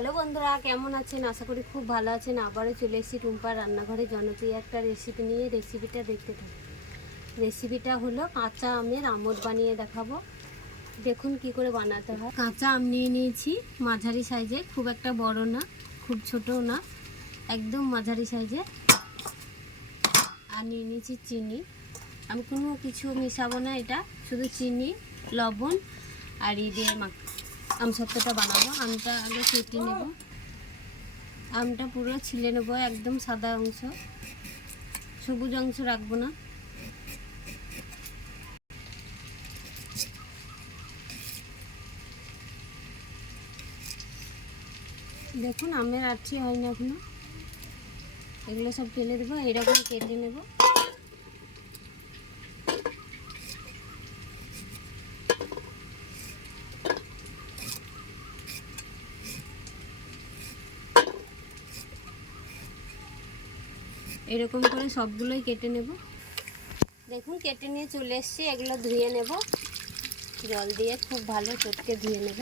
Hello বন্ধুরা, কেমন আছেন? আশা করি খুব ভালো আছেন। আবারও চলে এসেছি টুম্পার রান্নাঘরে জনপ্রিয় একটা রেসিপি নিয়ে। রেসিপিটা দেখতে থাকুন। রেসিপিটা হলো কাঁচা আমের আমড বানিয়ে দেখাবো। দেখুন কি করে বানাতে হয়। কাঁচা আম নিয়ে নিয়েছি মাঝারি সাইজে, খুব একটা বড় না, খুব ছোটও না, একদম মাঝারি সাইজে। আর নিয়ে নিয়েছি চিনি। আমি কোনো কিছু মেশাবো না, এটা শুধু চিনি, লবণ আর দিয়ে আমসত্ত্বটা বানাবো। আমটা আগে কেটে নেব। আমটা পুরো ছিলে নেবো, একদম সাদা অংশ, সবুজ অংশ রাখবো না। দেখুন আমের আঠি হয় না এখনো, এগুলো সব ফেলে দেবো। এরকম কেটে নেব। এরকম করে সবগুলোই কেটে নেব। দেখুন কেটে নিয়ে চলে এসেছি। এগুলো ধুয়ে নেব, জল দিয়ে খুব ভালো চটকে ধুয়ে নেব।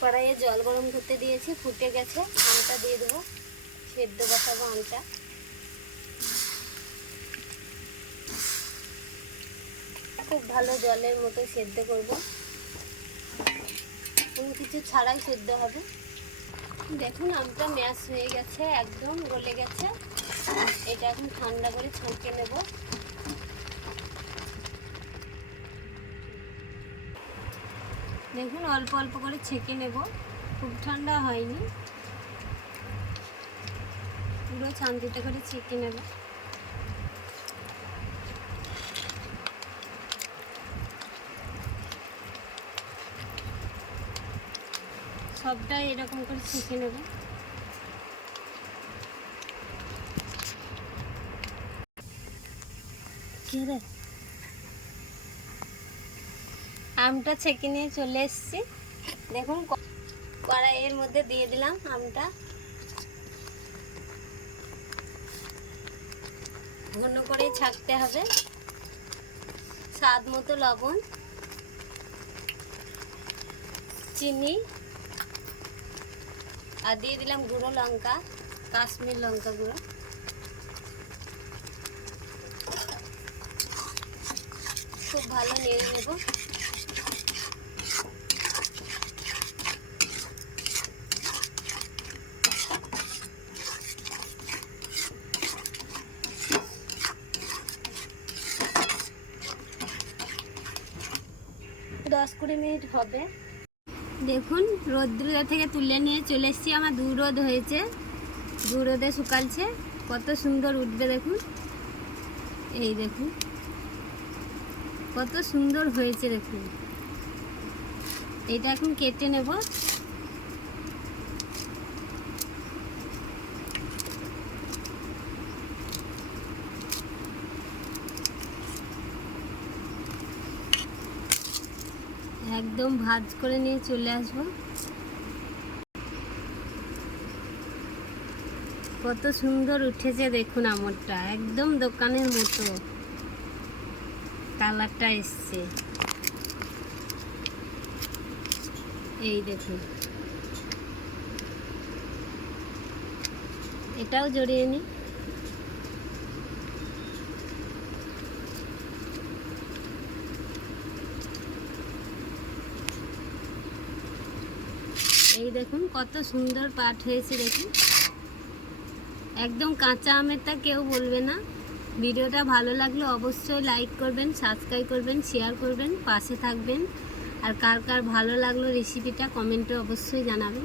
কড়াইয়ে জল গরম করতে দিয়েছি, ফুটে গেছে। আমটা দিয়ে দেবো, সেদ্ধ বসাবো আমটা। খুব ভালো জলের মতো সেদ্ধ করব, কোনো কিছু ছাড়াই সেদ্ধ হবে। দেখুন আমটা ম্যাশ হয়ে গেছে, একদম গলে গেছে। এটা এখন ঠান্ডা করে ছাঁকে নেব। দেখুন অল্প অল্প করে ছেঁকে নেব, খুব ঠান্ডা হয়নি, পুরো ছাঁকিতে করে ছেঁকে নেব। সবটাই এরকম করে ছেঁকে নেব। আমটা ছেঁকে নিয়ে চলে এসেছি। দেখুন কড়াইয়ের মধ্যে দিয়ে দিলাম আমটা। ঘন করে ছাকতে হবে। স্বাদ মতো লবণ, চিনি আর দিয়ে দিলাম গুঁড়ো লঙ্কা, কাশ্মীর লঙ্কা গুঁড়ো। খুব ভালো নেড়ে নেব। দশ কুড়ি মিনিট হবে। দেখুন রোদ্র থেকে তুলে নিয়ে চলে এসেছি। আমার দু রোদ হয়েছে, দু রোদে শুকালছে, কত সুন্দর উঠবে দেখুন। এই দেখুন কত সুন্দর হয়েছে দেখুন। এটা এখন কেটে নেব। একদম ভাজ করে নিয়ে চলে আসবো। কত সুন্দর উঠেছে দেখুন আমটা, একদম দোকানের মতো কালারটা এসছে। এই দেখুন, এটাও জড়িয়ে নিই। এই দেখুন কত সুন্দর পাট হয়েছে দেখুন। একদম কাঁচা আমেরটা কেউ বলবে না। ভিডিওটা ভালো লাগলে অবশ্যই লাইক করবেন, সাবস্ক্রাইব করবেন, শেয়ার করবেন, পাশে থাকবেন। আর কার কার ভালো লাগলো রেসিপিটা কমেন্টে অবশ্যই জানাবেন।